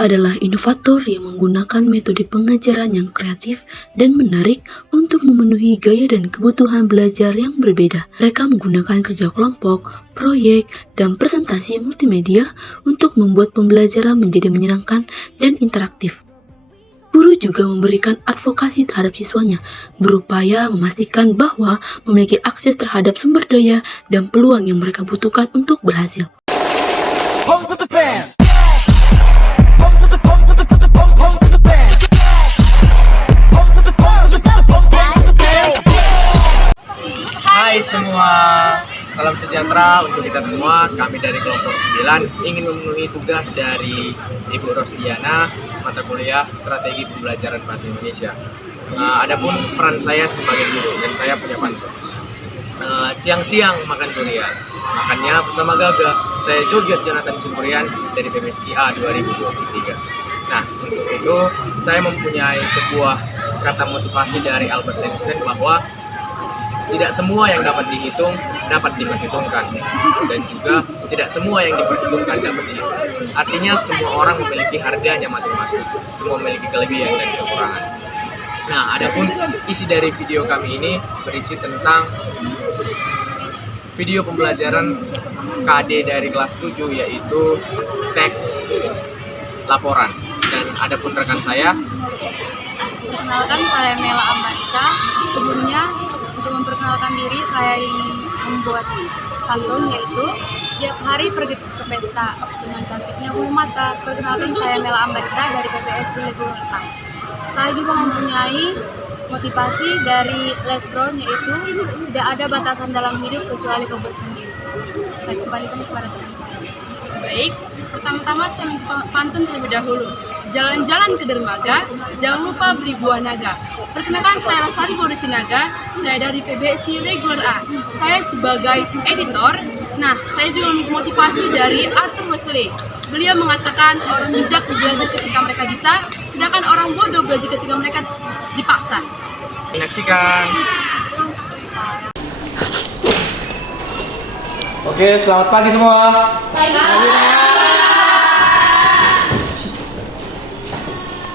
adalah inovator yang menggunakan metode pengajaran yang kreatif dan menarik untuk memenuhi gaya dan kebutuhan belajar yang berbeda. Mereka menggunakan kerja kelompok, proyek, dan presentasi multimedia untuk membuat pembelajaran menjadi menyenangkan dan interaktif. Guru juga memberikan advokasi terhadap siswanya, berupaya memastikan bahwa memiliki akses terhadap sumber daya dan peluang yang mereka butuhkan untuk berhasil. Pose with the fans. Hai semua, salam sejahtera untuk kita semua. Kami dari kelompok 9 ingin memenuhi tugas dari Ibu Rosdiana, mata kuliah Strategi Pembelajaran Bahasa Indonesia. Adapun peran saya sebagai guru dan saya punya pantun. Siang-siang makan durian, makannya bersama Gaga. Saya Joget Jonathan Simpurian dari PMSIA 2023. Nah, untuk itu saya mempunyai sebuah kata motivasi dari Albert Einstein bahwa tidak semua yang dapat dihitung dapat diperhitungkan, dan juga tidak semua yang diperhitungkan dapat dihitung. Artinya semua orang memiliki harganya masing-masing, semua memiliki kelebihan dan kekurangan. Nah, adapun isi dari video kami ini berisi tentang video pembelajaran KD dari kelas 7, yaitu teks laporan. Dan adapun rekan saya, perkenalkan, saya Mela Ambarita. Sebelumnya, untuk memperkenalkan diri, saya ingin membuat pantun, yaitu tiap hari pergi ke pesta dengan cantiknya bulu mata. Perkenalkan, saya Mela Ambarita dari PPS Wilayah Utang. Saya juga mempunyai motivasi dari Les Brown, yaitu tidak ada batasan dalam hidup kecuali kebut sendiri. Saya kembalikan kepada teman saya. Baik, pertama-tama saya pantun terlebih dahulu. Jalan-jalan ke dermaga, jangan lupa beli buah naga. Perkenalkan, saya Lestari Putri Sinaga, saya dari PBSI Regular A. Saya sebagai editor. Nah, saya juga memiliki motivasi dari Arthur Wesley. Beliau mengatakan orang bijak belajar ketika mereka bisa, sedangkan orang bodoh belajar ketika mereka dipaksa. menyaksikan. Oke, selamat pagi semua.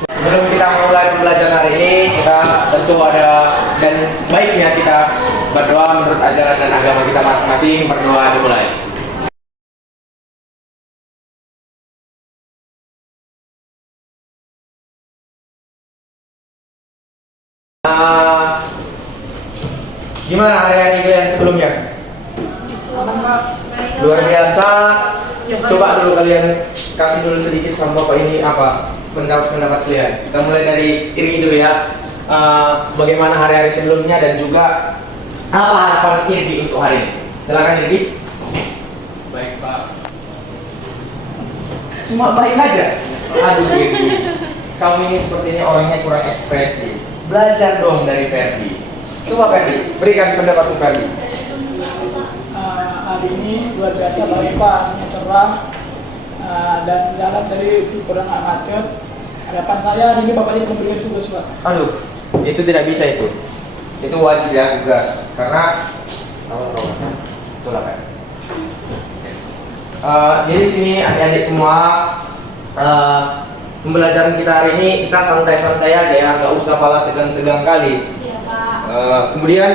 Sebelum kita mulai pembelajaran hari ini, kita tentu ada dan baiknya kita berdoa menurut ajaran dan agama kita masing-masing. Berdoa dimulai. Gimana hari-hari kalian sebelumnya? Luar biasa. Coba dulu kalian kasih dulu sedikit sama Bapak ini apa pendapat kalian. Kita mulai dari Irgi dulu ya. Bagaimana hari-hari sebelumnya dan juga apa harapan Irgi untuk hari ini? Silakan Irgi. Baik Pak. Cuma baik aja. Aduh Irgi, kamu ini sepertinya orangnya kurang ekspresif. Belajar dong dari Ferdi. Coba Ferdi, berikan pendapatmu Ferdi. Hari ini luar biasa baik Pak, cerah dan jalan dari kurang macet. Harapan saya hari ini Bapak memberikan tugas Pak. Aduh, itu tidak bisa itu. Itu wajib ya tugas karena itulah kan. Jadi sini adik-adik semua, pembelajaran kita hari ini kita santai-santai aja ya, nggak usah malah tegang-tegang kali. Iya Pak. Kemudian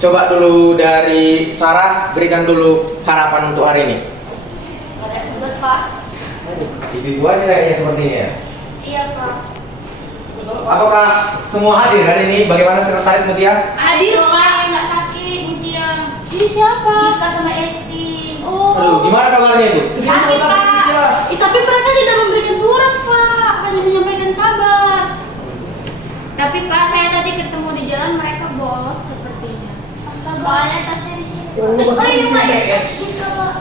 coba dulu dari Sarah, berikan dulu harapan untuk hari ini. Ada tugas Pak. Ibu aja kayaknya seperti ini ya. Iya Pak. Apakah semua hadir hari ini? Bagaimana sekretaris Mutia? Hadir Pak, nggak sakit Mutia. Ini siapa? Rizka sama Esti. Oh. Aduh, gimana kabarnya itu? Sakit Pak. Tapi mereka tidak memberikan surat Pak, hanya menyampaikan kabar. Tapi Pak, saya tadi ketemu di jalan mereka bolos sepertinya. Astaga. Soalnya tasnya di sini. Oh iya Pak, Rizka Pak.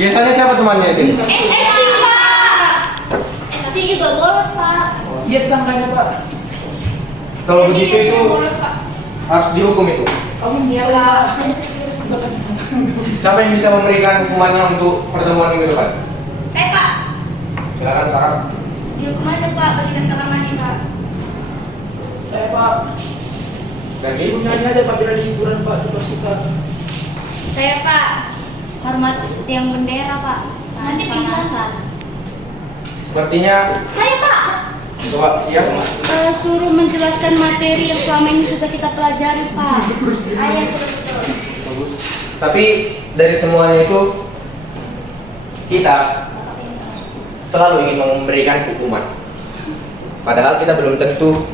Biasanya siapa temannya di sini? Esti Pak. Esti juga bolos Pak. Iya tetangganya Pak. Kalau begitu itu bolos Pak. harus dihukum itu. Iya Pak. Siapa yang bisa memberikan hukumannya untuk pertemuan minggu depan? Saya Pak. Silakan Sarah. Dihukum aja Pak, bersihkan kamar mandi Pak. Saya Pak. Dan Suruh nyanyi aja Pak bila di hiburan Pak, coba suka. Saya Pak. Hormat tiang bendera Pak. Nanti pingsan. Sepertinya Saya Pak, coba ya. suruh menjelaskan materi yang selama ini sudah kita pelajari Pak. Ayah betul-betul. Bagus. Tapi dari semuanya itu kita selalu ingin memberikan hukuman. Padahal kita belum tentu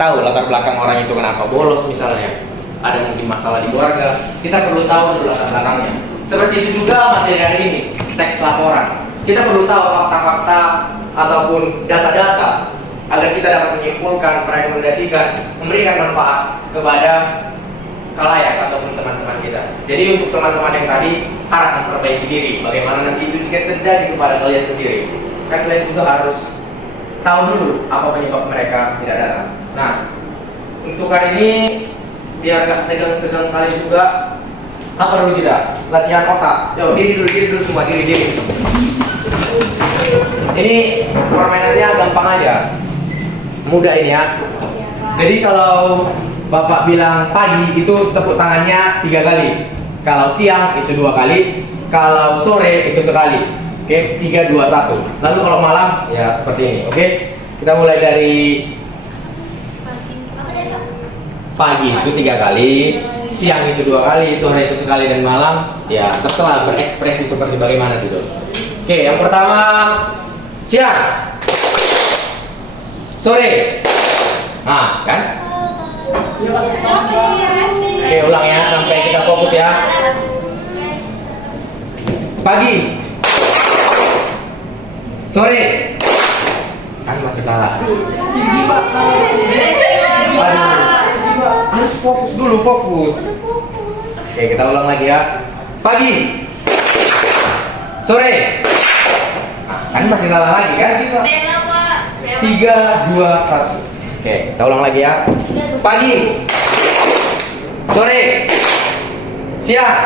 tahu latar belakang orang itu kenapa bolos misalnya. Ada mungkin masalah di keluarga. Kita perlu tahu dulu latar belakangnya. Seperti itu juga materi hari ini, teks laporan. Kita perlu tahu fakta-fakta ataupun data-data agar kita dapat menyimpulkan, merekomendasikan, memberikan manfaat kepada khalayak ataupun teman-teman kita. Jadi untuk teman-teman yang tadi harap memperbaiki diri, bagaimana nanti itu jika terjadi kepada kalian sendiri. Kan kalian juga harus tahu dulu apa penyebab mereka tidak datang. Nah, untuk hari ini biar gak tegang-tegang kalian juga, apa dulu kita? Latihan otak. Yo, diri dulu semua, diri. Ini permainannya gampang aja, mudah ini ya. Jadi kalau Bapak bilang pagi itu tepuk tangannya 3 kali. Kalau siang itu 2 kali. Kalau sore itu sekali. Oke, 3, 2, 1. Lalu kalau malam ya seperti ini. Oke, kita mulai dari pagi itu 3 kali, siang itu 2 kali, sore itu sekali, dan malam ya terserah berekspresi seperti bagaimana gitu. Oke, yang pertama siang, sore, nah kan? Oke, ulang ya sampai kita fokus ya. Pagi, sore, kan masih salah. Aduh, harus fokus dulu, fokus. Oke, kita ulang lagi ya. Pagi, sore, nah, kan masih salah lagi kan? 3, 2, 1. Oke, kita ulang lagi ya. Pagi, sore, siang,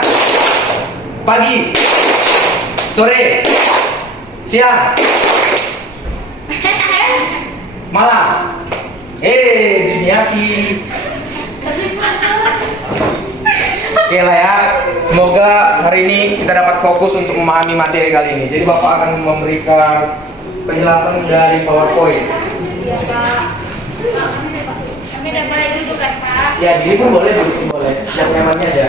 pagi, sore, siang, malam. Juniati. Oke lah ya, semoga hari ini kita dapat fokus untuk memahami materi kali ini. Jadi Bapak akan memberikan penjelasan dari PowerPoint. Iya Pak. Kami udah boleh duduk kan Pak? Ya, diri pun boleh, duduk boleh. Yang nyamannya aja.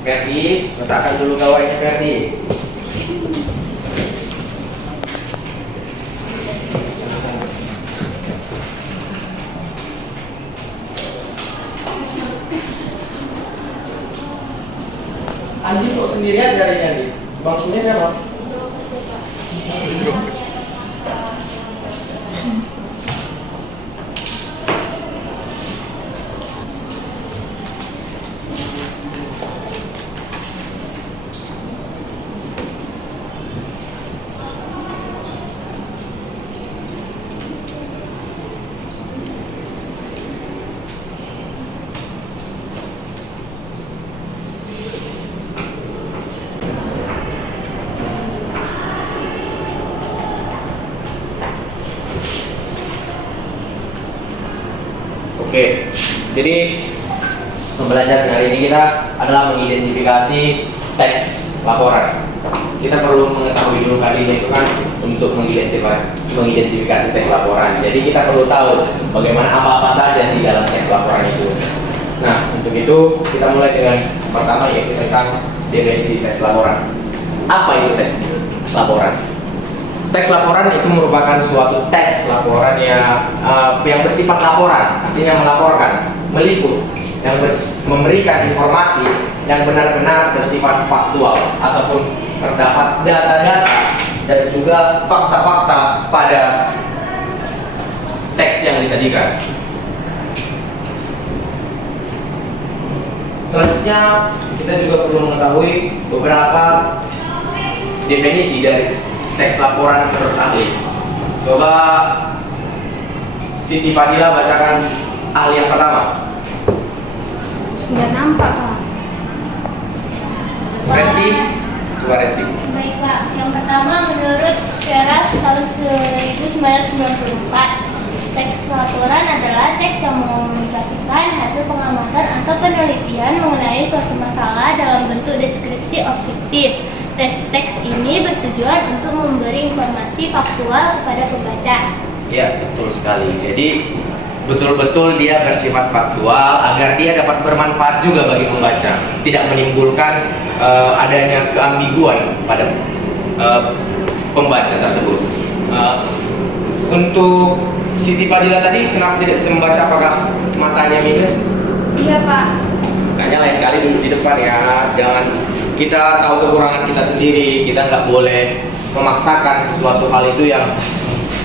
Ferdi, letakkan dulu gawainya Ferdi. Andi kok sendirian aja hari ini Andi? Sebangkunya siapa? Oke, jadi pembelajaran hari ini kita adalah mengidentifikasi teks laporan. Kita perlu mengetahui dulu kali ini itu kan untuk mengidentifikasi teks laporan. Jadi kita perlu tahu bagaimana apa-apa saja sih dalam teks laporan itu. Nah, untuk itu kita mulai dengan pertama yaitu tentang definisi teks laporan. Apa itu teks laporan? Teks laporan itu merupakan suatu teks laporan yang bersifat laporan, artinya melaporkan, meliput, yang memberikan informasi yang benar-benar bersifat faktual ataupun terdapat data-data dan juga fakta-fakta pada teks yang disajikan. Selanjutnya kita juga perlu mengetahui beberapa definisi dari teks laporan menurut ahli. Coba Siti Fadila bacakan ahli yang pertama. Nggak nampak Pak. Resti, coba Resti. Baik Pak, yang pertama menurut Syarat kalau hasil pengamatan atau penelitian mengenai suatu masalah dalam bentuk deskripsi objektif. Teks ini bertujuan untuk memberi informasi faktual kepada pembaca. Ya, betul sekali. Jadi betul-betul dia bersifat faktual agar dia dapat bermanfaat juga bagi pembaca, tidak menimbulkan adanya keambiguan pada pembaca tersebut. Untuk Siti Fadila tadi kenapa tidak bisa membaca, apakah matanya minus? Iya Pak. Makanya lain kali duduk di depan ya, jangan, kita tahu kekurangan kita sendiri, kita nggak boleh memaksakan sesuatu hal itu yang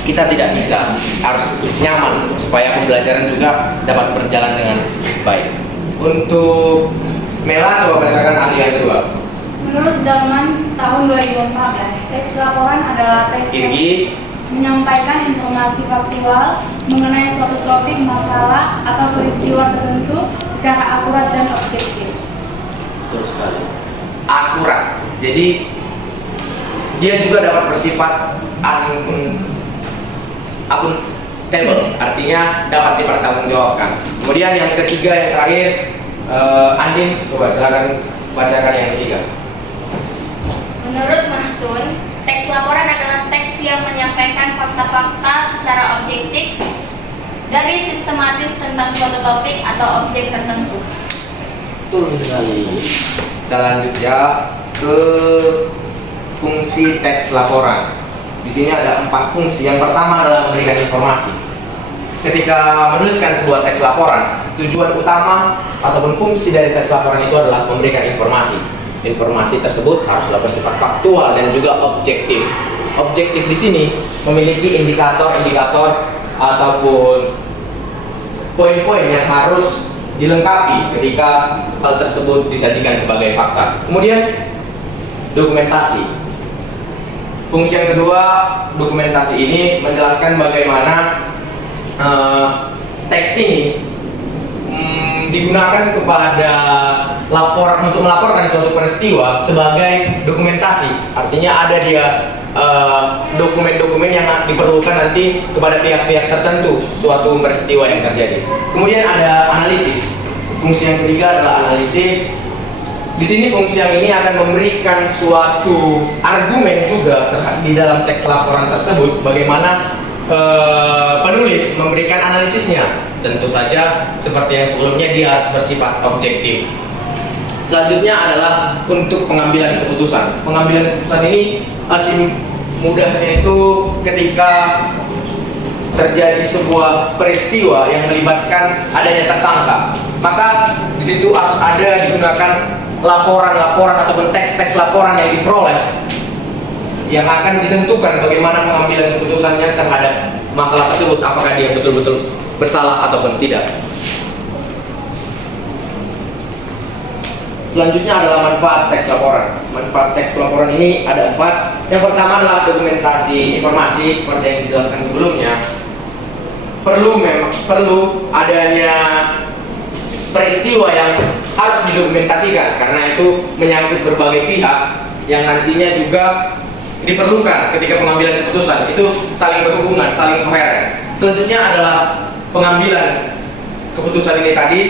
kita tidak bisa, harus nyaman supaya pembelajaran juga dapat berjalan dengan baik. Untuk Mela, coba bacakan ahli yang kedua. Menurut Dalman tahun 2014, teks laporan adalah teks yang Irgi, menyampaikan informasi faktual mengenai suatu topik, masalah, atau peristiwa tertentu secara akurat dan objektif. betul sekali. Akurat. Jadi dia juga dapat bersifat accountable, artinya dapat dipertanggungjawabkan. Kemudian yang ketiga, yang terakhir, Andin, coba silakan bacakan yang ketiga. Menurut Mahsun, teks laporan adalah teks yang menyampaikan fakta-fakta secara objektif dari sistematis tentang suatu topik atau objek tertentu. Betul sekali. Kita lanjut ya ke fungsi teks laporan. Di sini ada 4 fungsi. Yang pertama adalah memberikan informasi. Ketika menuliskan sebuah teks laporan, tujuan utama ataupun fungsi dari teks laporan itu adalah memberikan informasi. Informasi tersebut haruslah bersifat faktual dan juga objektif. Objektif di sini memiliki indikator-indikator ataupun poin-poin yang harus dilengkapi ketika hal tersebut disajikan sebagai fakta. Kemudian dokumentasi. Fungsi yang kedua, dokumentasi ini menjelaskan bagaimana teks ini digunakan kepada laporan untuk melaporkan suatu peristiwa sebagai dokumentasi. Artinya ada dia dokumen-dokumen yang diperlukan nanti kepada pihak-pihak tertentu suatu peristiwa yang terjadi. Kemudian ada analisis. Fungsi yang ketiga adalah analisis. Di sini fungsi yang ini akan memberikan suatu argumen juga di dalam teks laporan tersebut, bagaimana penulis memberikan analisisnya. Tentu saja seperti yang sebelumnya dia harus bersifat objektif. Selanjutnya adalah untuk pengambilan keputusan. Pengambilan keputusan ini mudahnya itu ketika terjadi sebuah peristiwa yang melibatkan adanya tersangka, maka di situ harus ada digunakan laporan-laporan ataupun teks-teks laporan yang diperoleh yang akan ditentukan bagaimana pengambilan keputusannya terhadap masalah tersebut, apakah dia betul-betul bersalah ataupun tidak. Selanjutnya adalah manfaat teks laporan. Manfaat teks laporan ini ada 4. Yang pertama adalah dokumentasi informasi seperti yang dijelaskan sebelumnya. Perlu adanya peristiwa yang harus didokumentasikan karena itu menyangkut berbagai pihak yang nantinya juga diperlukan ketika pengambilan keputusan, itu saling berhubungan, saling koheren. Selanjutnya adalah pengambilan keputusan ini tadi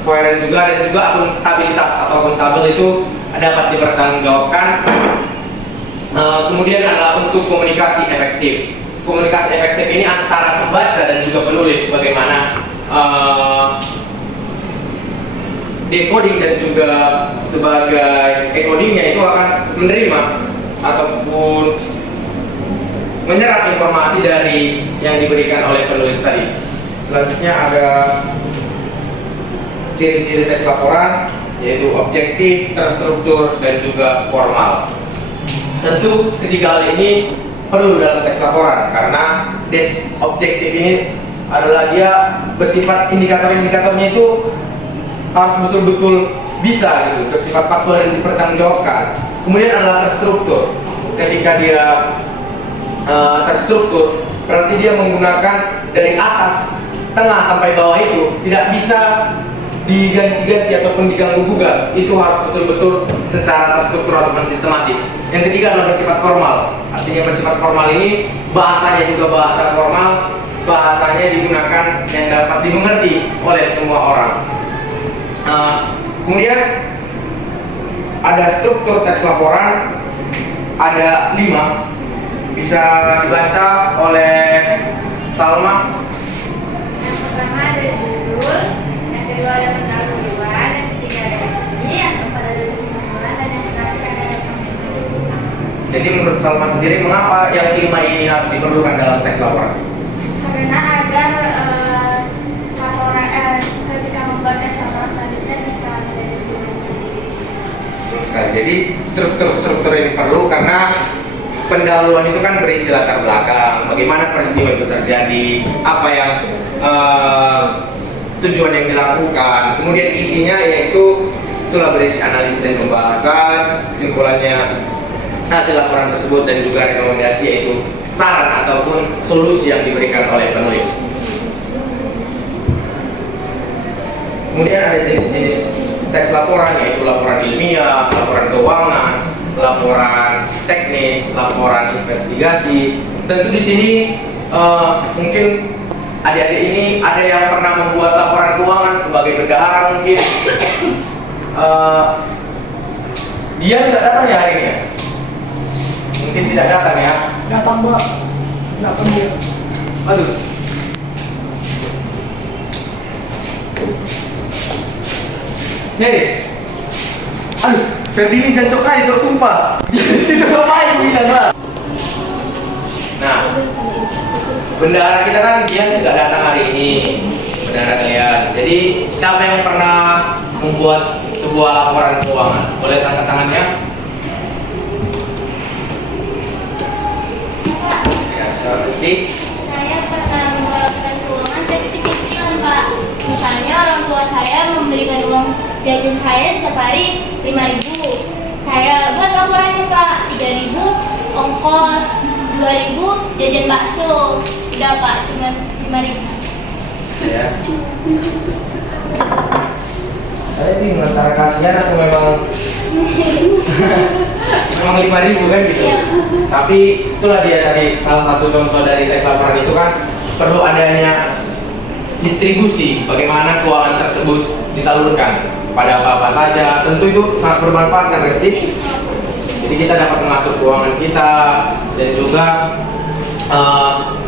koheren juga, dan juga akuntabilitas atau akuntabel itu dapat dipertanggungjawabkan. Kemudian adalah untuk komunikasi efektif. Komunikasi efektif ini antara pembaca dan juga penulis, bagaimana decoding dan juga sebagai encodingnya itu akan menerima ataupun menyerap informasi dari yang diberikan oleh penulis tadi. Selanjutnya ada ciri-ciri teks laporan, yaitu objektif, terstruktur, dan juga formal. Tentu ketiga hal ini perlu dalam teks laporan karena objektif ini adalah dia bersifat indikator-indikatornya itu harus betul-betul bisa gitu, bersifat faktual dan dipertanggungjawabkan. Kemudian adalah terstruktur. Ketika dia terstruktur, berarti dia menggunakan dari atas, tengah sampai bawah itu tidak bisa diganti-ganti ataupun diganggu-gugat. Itu harus betul-betul secara terstruktur ataupun sistematis. Yang ketiga adalah bersifat formal. Artinya bersifat formal ini bahasanya juga bahasa formal, bahasanya digunakan yang dapat dimengerti oleh semua orang. Kemudian ada struktur teks laporan, ada 5, bisa dibaca oleh Salma. Yang pertama ada judul, yang kedua ada pendahuluan, yang ketiga ada isi, yang keempat ada kesimpulan, dan yang terakhir ada rekomendasi. Jadi menurut Salma sendiri, mengapa yang 5 ini harus diperlukan dalam teks laporan? Karena agar laporan ketika membuat teks laporan selanjutnya bisa menjadi lebih baik. Jadi struktur-struktur ini perlu karena pendahuluan itu kan berisi latar belakang, bagaimana peristiwa itu terjadi, apa yang tujuan yang dilakukan. Kemudian isinya yaitu itulah berisi analisis dan pembahasan, kesimpulannya hasil laporan tersebut, dan juga rekomendasi yaitu saran ataupun solusi yang diberikan oleh penulis. Kemudian ada jenis-jenis teks laporan yaitu laporan ilmiah, laporan keuangan, laporan teknis, laporan investigasi. Tentu di sini mungkin adik-adik ini ada yang pernah membuat laporan keuangan sebagai bendahara mungkin. Dia nggak datang ya hari ini ya? Mungkin tidak datang ya? Datang Mbak, datang dia. Aduh. Hei, aduh, Ferdi ini jancok aja, sok sumpah. Situ ngapain bilang lah. Nah, bendahara kita kan dia nggak datang hari ini, bendahara kalian. Jadi siapa yang pernah membuat sebuah laporan keuangan? Boleh angkat tangannya? Ya, siapa pasti? Saya pernah melakukan keuangan dari kecil-kecilan, Pak. Misalnya orang tua saya memberikan uang jajan saya setiap hari 5.000. Saya buat laporannya, Pak. 3.000 ongkos, 2.000 jajan bakso. Udah, Pak, cuma 5.000. Ya. Saya bingung antara kasihan atau memang 5.000 kan gitu. Iya. Tapi itulah dia tadi salah satu contoh dari teks laporan itu kan perlu adanya distribusi bagaimana keuangan tersebut disalurkan pada apa-apa saja. Tentu itu sangat bermanfaat kan Resti? Jadi kita dapat mengatur keuangan kita dan juga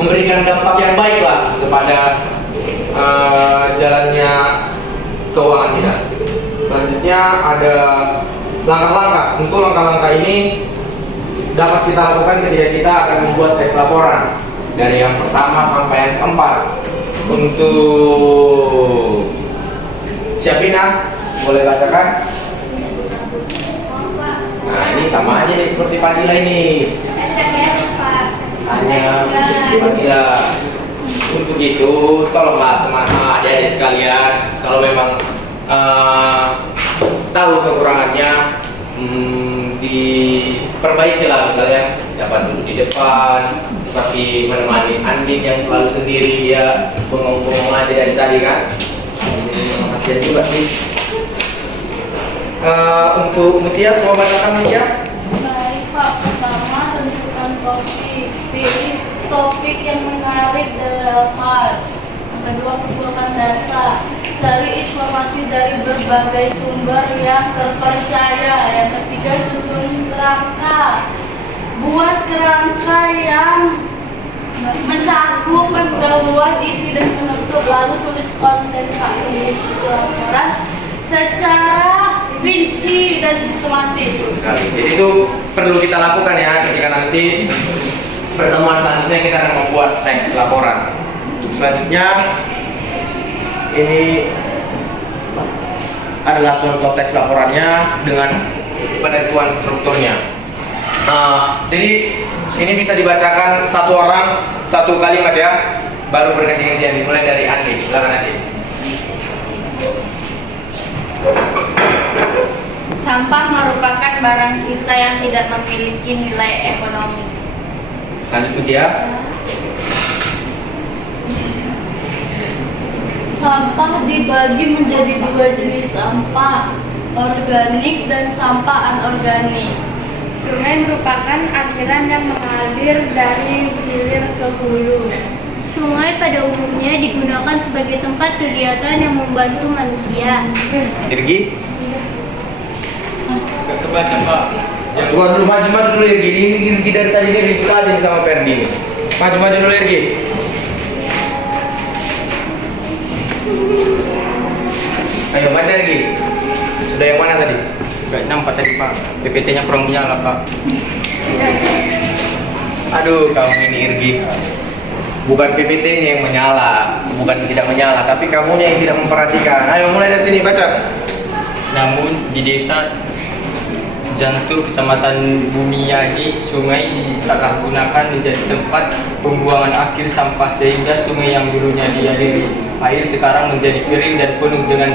memberikan dampak yang baik lah kepada jalannya keuangan kita. Selanjutnya ada langkah-langkah. Untuk langkah-langkah ini dapat kita lakukan ketika kita akan membuat teks laporan dari yang pertama sampai yang keempat. Untuk Syafina, boleh bacakan? Nah, ini sama aja nih seperti Fadila ini. Hanya Fadila. Untuk itu, tolonglah teman-teman adik-adik sekalian, kalau memang tahu kekurangannya, diperbaiki lah, misalnya dapat duduk di depan seperti menemani Andin yang selalu sendiri, dia bengong-bengong aja dari tadi kan. Ini kasihan juga sih. Untuk Mutia, mau bacakan Mutia? Baik Pak, pertama tentukan topik, pilih topik yang menarik dan relevan. Yang kedua, kumpulkan data, cari informasi dari berbagai sumber yang terpercaya. Yang ketiga, susun kerangka, buat kerangka yang mencakup pendahuluan, isi dan penutup, lalu tulis konten isi laporan secara rinci dan sistematis. Sekali. Jadi itu perlu kita lakukan ya ketika nanti pertemuan selanjutnya kita akan membuat teks laporan. Selanjutnya ini adalah contoh teks laporannya dengan penentuan strukturnya. Jadi ini bisa dibacakan satu orang satu kalimat ya, baru berganti-gantian. Dimulai dari Andi. Silakan Andi. Sampah merupakan barang sisa yang tidak memiliki nilai ekonomi. Lanjut Mutia. Sampah dibagi menjadi dua jenis sampah, organik dan sampah anorganik. Sungai merupakan aliran yang mengalir dari hilir ke hulu. Sungai pada umumnya digunakan sebagai tempat kegiatan yang membantu manusia. Irgi? Kebaca Pak. Yang gua dulu maju dulu Irgi. Ini Irgi dari tadi dia ribut aja sama Ferdi nih. Maju dulu Irgi. Ayo baca Irgi. Sudah yang mana tadi? Gak nampak tadi Pak. PPT-nya kurang menyala Pak. Aduh, kamu ini Irgi. Bukan PPT-nya yang menyala, bukan tidak menyala, tapi kamunya yang tidak memperhatikan. Ayo mulai dari sini baca. Namun di desa Jantur, Kecamatan Bumiaji, sungai disalahgunakan menjadi tempat pembuangan akhir sampah sehingga sungai yang dulunya dialiri air sekarang menjadi kering dan penuh dengan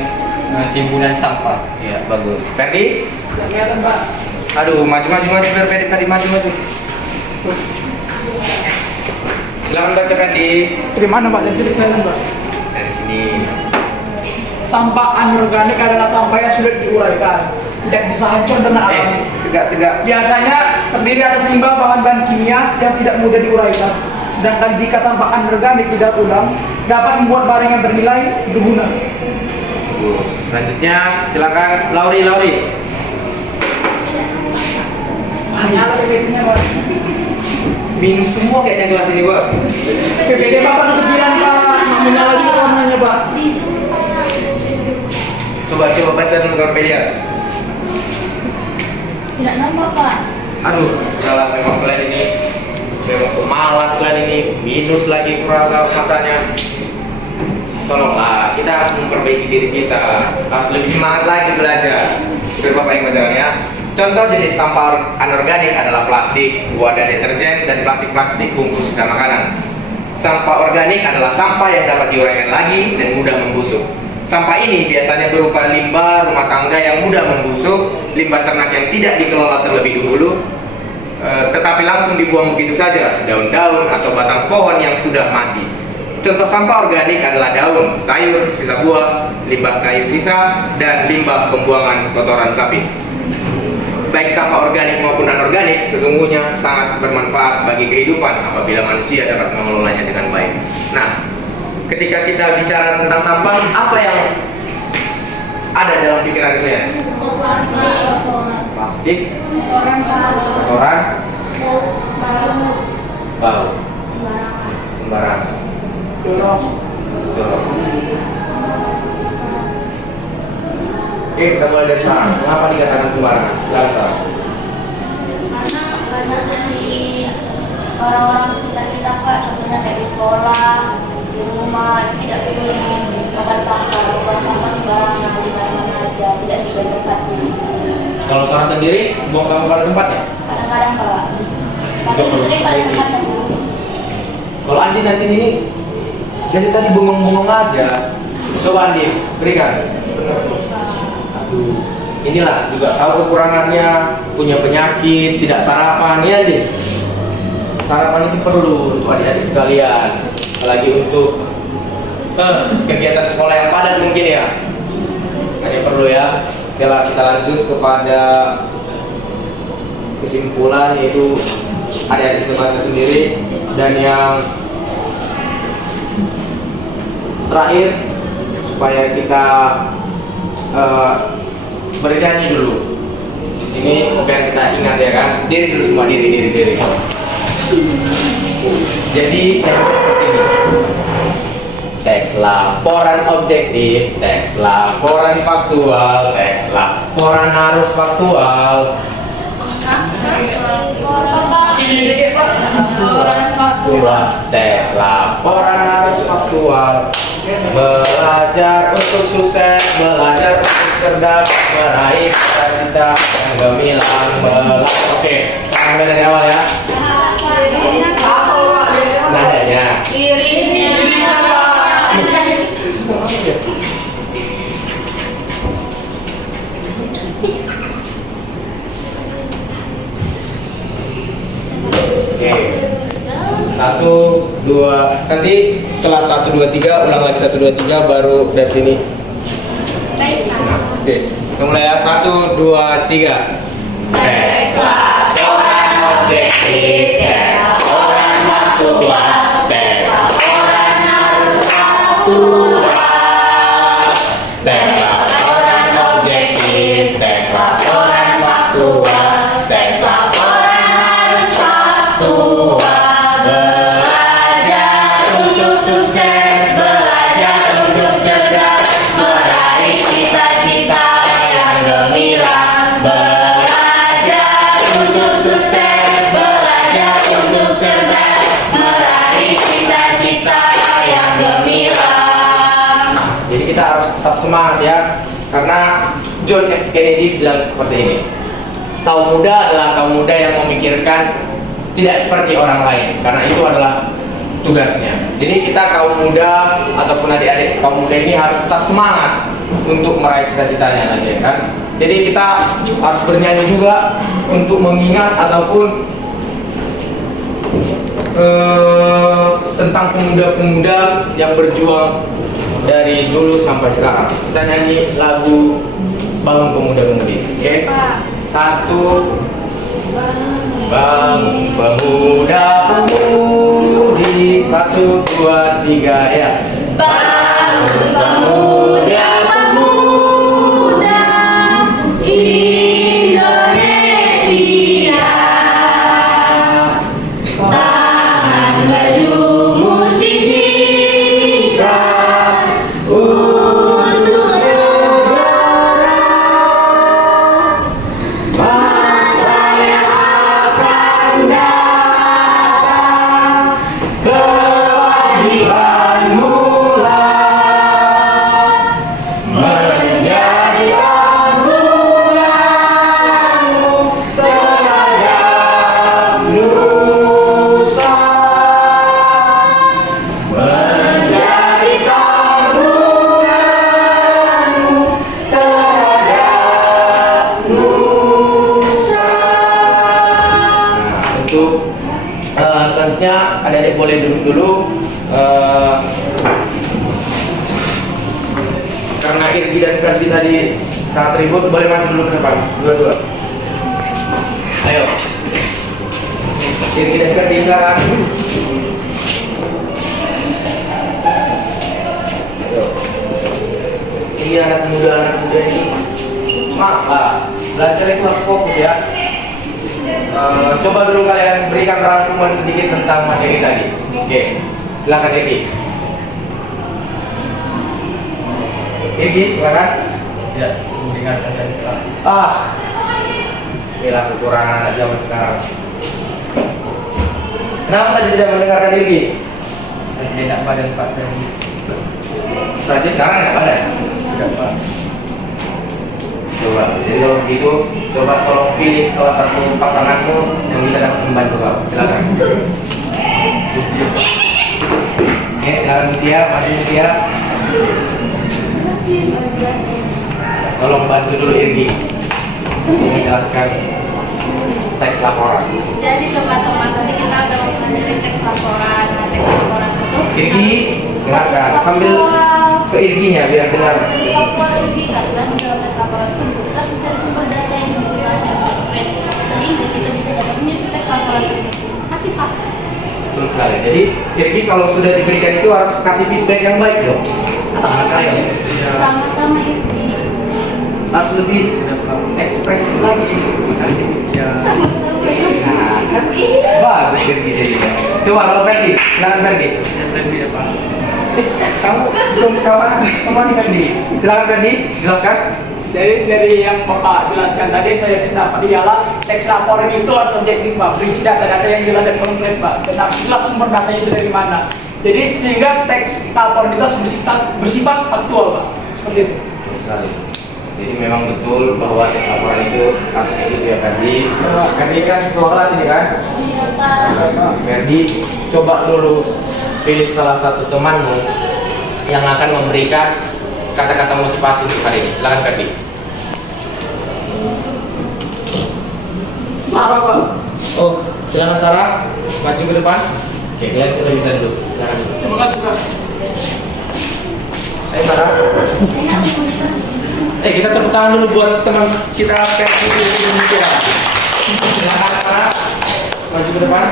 timbunan sampah. Ya, bagus. Ferdi? Kelihatan Pak. Aduh, maju Ferdi, maju. Silakan baca Ferdi. Dari mana Pak? Dari kelihatan Pak. Dari sini. Sampah anorganik adalah sampah yang sulit diuraikan, tidak bisa hancur dengan alami. Tegak. Biasanya terdiri atas limbah bahan-bahan kimia yang tidak mudah diuraikan. Sedangkan jika sampah anorganik tidak ulang, dapat membuat barang yang bernilai berguna. Bagus. Selanjutnya silakan Lauri. Hanya ada PPT-nya Pak. Minus semua kayaknya kelas ini, Pak. PPT Bapak kekecilan Pak, namanya lagi warnanya Pak. Coba baca dulu Corpelia. Tidak nampak Pak. Aduh, salah memang kalian ini memang pemalas kalian ini, minus lagi kurasa matanya. Tolonglah, kita harus memperbaiki diri kita, harus lebih semangat lagi belajar. Biar Bapak yang bacakan ya. Contoh jenis sampah anorganik adalah plastik, wadah deterjen, dan plastik bungkus sisa makanan. Sampah organik adalah sampah yang dapat diuraikan lagi dan mudah membusuk. Sampah ini biasanya berupa limbah rumah tangga yang mudah membusuk, limbah ternak yang tidak dikelola terlebih dahulu, tetapi langsung dibuang begitu saja, daun-daun atau batang pohon yang sudah mati. Contoh sampah organik adalah daun, sayur, sisa buah, limbah kayu sisa, dan limbah pembuangan kotoran sapi. Baik sampah organik maupun anorganik sesungguhnya sangat bermanfaat bagi kehidupan apabila manusia dapat mengelolanya dengan baik. Nah, ketika kita bicara tentang sampah, apa yang ada dalam pikiran itu ya? Plastik, kotoran, bau, sembarangan, jorok. Oke, kita mulai dari sekarang. Mengapa dikatakan sembarangan? Silakan Sarah. Karena banyak dari orang-orang di sekitar kita Pak, contohnya kayak di sekolah, di rumah, itu tidak peduli buang sampah sembarangan di mana-mana aja, tidak sesuai tempatnya. Kalau Sarah sendiri, buang sampah pada tempatnya? Kadang-kadang Pak, tapi sering pada tempatnya. Kalau Andi nanti ini, jadi tadi bengong-bengong aja. Coba Andi, berikan. Inilah juga tahu kekurangannya, punya penyakit, tidak sarapan ya Andi. Sarapan itu perlu untuk adik-adik sekalian, apalagi untuk kegiatan sekolah yang padat mungkin ya. Hanya perlu ya. Kita lanjut kepada kesimpulan, yaitu adik-adik semacam sendiri, dan yang terakhir supaya kita bernyanyi dulu. Di sini biar kita ingat ya kan. Diri dulu semua, diri. Jadi seperti ini. Teks laporan objektif, teks laporan faktual, teks laporan harus faktual. Tes laporan harus faktual. Belajar untuk sukses, belajar untuk cerdas, meraih cita-cita yang gemilang. Oke, sampai dari awal ya. Nadanya. Oke. 1, 2, nanti setelah 1, 2, 3 ulang lagi 1, 2, 3 baru dari sini. Oke, kita mulai ya. 1, 2, 3. Tes laporan objektif, tes laporan faktual, tes laporan Karena John F. Kennedy bilang seperti ini, kaum muda adalah kaum muda yang memikirkan tidak seperti orang lain, karena itu adalah tugasnya. Jadi kita kaum muda ataupun adik-adik kaum muda ini harus tetap semangat untuk meraih cita-citanya nanti, kan? Jadi kita harus bernyanyi juga untuk mengingat ataupun tentang pemuda-pemuda yang berjuang dari dulu sampai sekarang. Kita nyanyi lagu Bangun Pemuda-Pemudi, oke? Satu, Bangun Pemuda-Pemudi, 1, 2, 3, ya. Bangun pemuda-pemuda Indonesia, tangan baju musik sikat untuk negara, masa yang akan datang, kewajibanmu menjadi tanggunganmu terhadap nusa, menjadi tanggunganmu terhadap nusa. Untuk selanjutnya adik-adik boleh duduk dulu. Karena Irgi dan Ferdi tadi sangat ribut, boleh maju dulu ke depan, dua-dua. Ayo, Irgi dan Ferdi silakan. Ayo. Ini anak muda ini, maaf lah, belajar itu harus fokus ya. Coba dulu kalian berikan rangkuman sedikit tentang materi tadi. Oke, silakan Irgi. Irgi, silakan. Ya, mendengarkan saya. Inilah kekurangan anak zaman sekarang. Kenapa tadi tidak mendengarkan Irgi? Saya tidak pada Pak Ferdi. Berarti sekarang nggak ada. Tidak Pak. Coba, jadi kalau begitu, coba tolong pilih salah satu pasanganmu yang bisa dapat membantu kau. Silakan. Oke, silakan Mutia, maju Mutia. Tolong bantu dulu Irgi menjelaskan teks laporan. Jadi teman-teman tadi kita udah mempelajari teks laporan. Nah, teks laporan itu Irgi, dengarkan sambil ke Irginya biar dengar. Teks laporan Irgi kan dalam teks laporan itu kita mencari sumber data yang jelas yang konkret sehingga kita bisa dapat menyusun teks laporan tersebut. Kasih Pak. Betul sekali. Jadi Irgi kalau sudah diberikan itu harus kasih feedback yang baik dong. Tangan saya Sama-sama Irgi. harus lebih ekspresif lagi. Ya. Bagus Irgi jadinya. Coba kalau Ferdi, silakan Ferdi. Ferdi ya Pak. Kamu belum kawan teman Ferdi. Silakan Ferdi, jelaskan. Jadi dari yang Bapak jelaskan tadi saya dapat ialah teks laporan itu harus objektif Pak, berisi data-data yang jelas dan konkret Pak, dan harus jelas sumber datanya itu dari mana. Jadi sehingga teks laporan itu harus bersifat faktual Pak, seperti itu. Betul sekali. Jadi memang betul bahwa teks laporan itu harus itu ya Ferdi. Ferdi kan ketua kelas ini kan. Ferdi, coba dulu pilih salah satu temanmu yang akan memberikan kata-kata motivasi untuk hari ini. Silakan Ferdi. Sarah Pak. Oh, silakan Sarah, maju ke depan. Oke, kalian sudah bisa duduk. Silakan. Terima kasih Pak. Ayo Sarah. Kita tepuk tangan dulu buat teman kita Ferdi di Indonesia. Silakan Sarah, maju ke depan.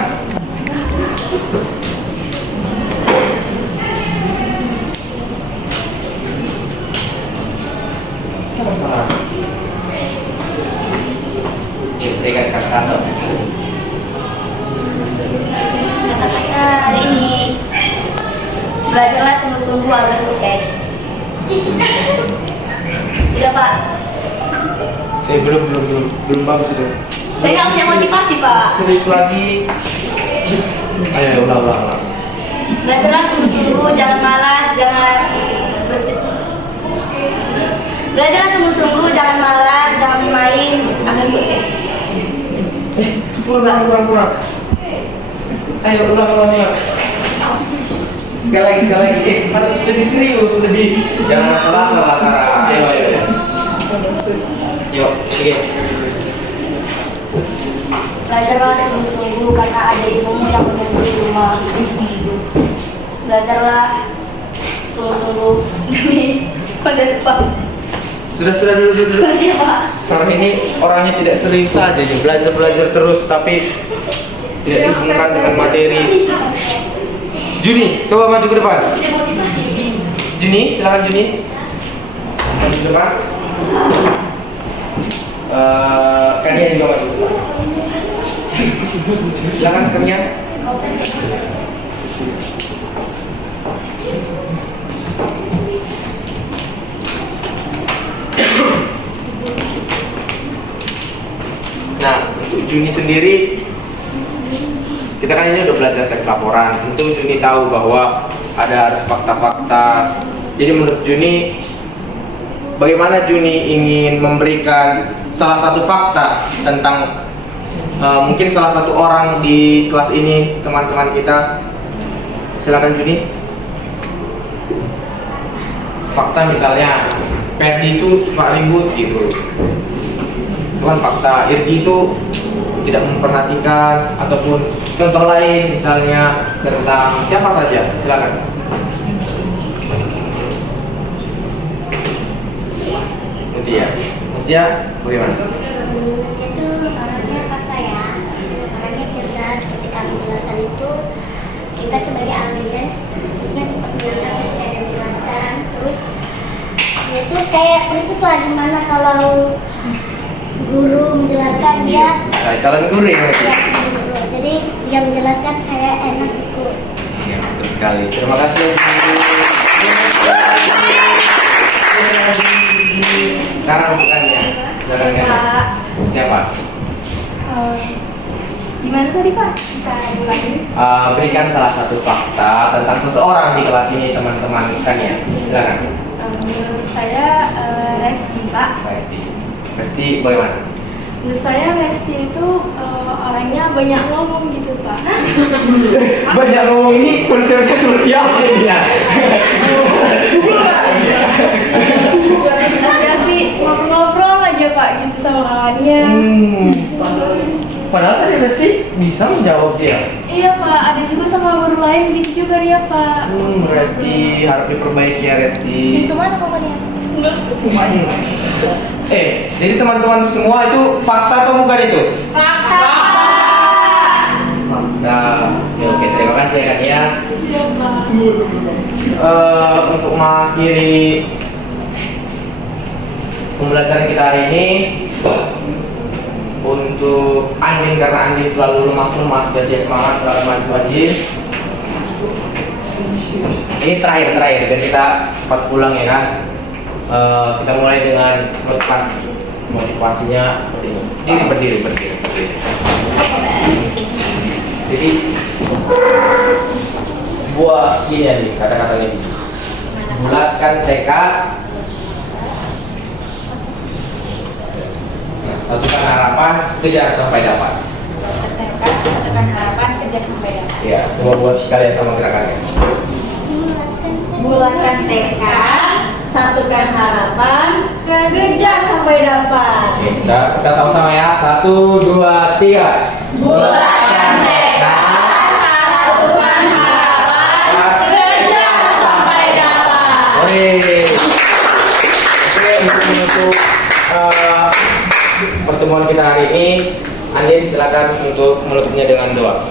Silakan Sarah. Berikan kata-kata. Kata-kata hari ini, belajarlah sungguh-sungguh agar sukses. Sudah Pak. Belum bagus itu. Saya nggak punya motivasi Pak. Serius lagi. Ayo ulang. Belajarlah sungguh-sungguh, jangan malas, jangan Belajar sungguh-sungguh, jangan malas, jangan main, agar sukses. Kurang. Ayo ulang. Sekali lagi. Harus lebih serius, lebih. Jangan salah Sarah. Ayo. Yuk, oke. Belajarlah sungguh-sungguh karena ada ibumu yang menunggu di rumah. Belajarlah sungguh-sungguh demi masa depan. Sudah dulu. Iya, Pak. Sarah ini orangnya tidak serius saja, nih. Belajar terus tapi tidak dihubungkan dengan materi. Juni, coba maju ke depan. Juni, silakan Juni. Maju ke depan. Kania juga maju. Silakan Kania. Nah, untuk Juni sendiri, kita kan ini udah belajar teks laporan. Tentu Juni tahu bahwa ada harus fakta-fakta. Jadi menurut Juni, bagaimana Juni ingin memberikan salah satu fakta tentang mungkin salah satu orang di kelas ini, teman-teman kita. Silakan Juni. Fakta misalnya, Ferdi itu suka ribut gitu. Itu kan fakta. Irgi itu tidak memperhatikan, ataupun contoh lain misalnya tentang siapa saja. Silakan. Mutia bagaimana? Itu orangnya fakta ya, orangnya cerdas. Ketika menjelaskan itu kita sebagai audiens harusnya cepat menangkap apa yang dijelaskan. Terus itu kayak persis lah gimana kalau guru menjelaskan dia Calon guru ya? ya guru. Jadi dia menjelaskan saya enak ikut. Ya, betul sekali. Terima kasih. Sekarang bukannya. Siapa? Gimana tadi Pak? Bisa ulangi? Berikan salah satu fakta tentang seseorang di kelas ini, teman-teman kan ya. Silakan. Menurut saya Resti Pak. Resti bagaimana? Menurut saya Resti itu orangnya banyak ngomong gitu Pak. Banyak ngomong ini konsepnya seperti apa ini ya? Asik ngobrol-ngobrol aja Pak gitu sama kawannya. Padahal tadi Resti bisa menjawab dia. Iya Pak, ada juga sama guru lain gitu juga dia Pak. Resti harap diperbaiki ya Resti. Kemana kawannya? Jadi teman-teman semua itu fakta atau bukan itu? Fakta. Fakta. Ya, oke, terima kasih ya Kania. Iya Pak. Untuk mengakhiri pembelajaran kita hari ini, untuk Andin, karena Andin selalu lemas-lemas dan dia semangat selalu maju Andin. Ini terakhir dan kita cepat pulang ya kan. Kita mulai dengan motivasinya seperti ini. Berdiri. Jadi buat gini nih kata-katanya ini. Bulatkan tekad. Satukan harapan, kejar sampai dapat. Satukan harapan, kejar sampai dapat. Ya, coba buat sekalian sama gerakannya. Bulatkan tekad, satukan harapan, kejar sampai dapat. Oke, kita sama-sama ya. 1, 2, 3. Bulatkan tekad, satukan harapan, kejar sampai dapat. Oke, untuk menutup pertemuan kita hari ini, Andin silakan untuk menutupnya dengan doa.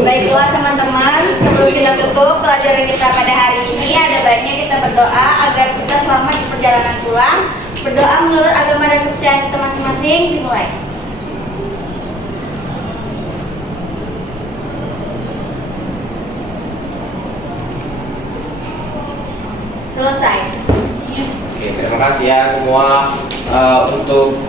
Baiklah teman-teman, sebelum kita tutup pelajaran kita pada hari ini, ada baiknya kita berdoa agar kita selamat di perjalanan pulang. Berdoa menurut agama dan kepercayaan kita masing-masing. Dimulai. Selesai. Oke, terima kasih ya semua. Untuk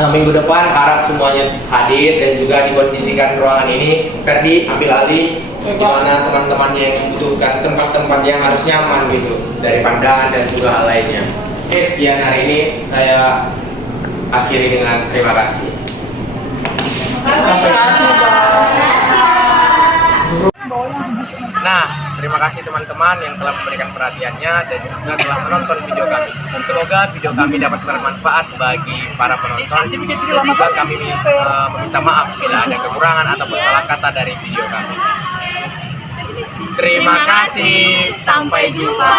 minggu depan harap semuanya hadir dan juga dikondisikan ruangan ini. Ferdi ambil alih gimana teman-temannya yang membutuhkan tempat-tempat yang harus nyaman gitu dari pandangan dan juga hal lainnya. Oke, sekian hari ini saya akhiri dengan terima kasih. Nah, terima kasih teman-teman yang telah memberikan perhatiannya dan juga telah menonton video kami. Semoga video kami dapat bermanfaat bagi para penonton dan juga kami meminta maaf bila ada kekurangan ataupun salah kata dari video kami. Terima kasih, sampai jumpa.